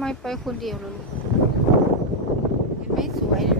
ทำไมไปคนเดียวล่ะลูกเห็นไหมสวยเลย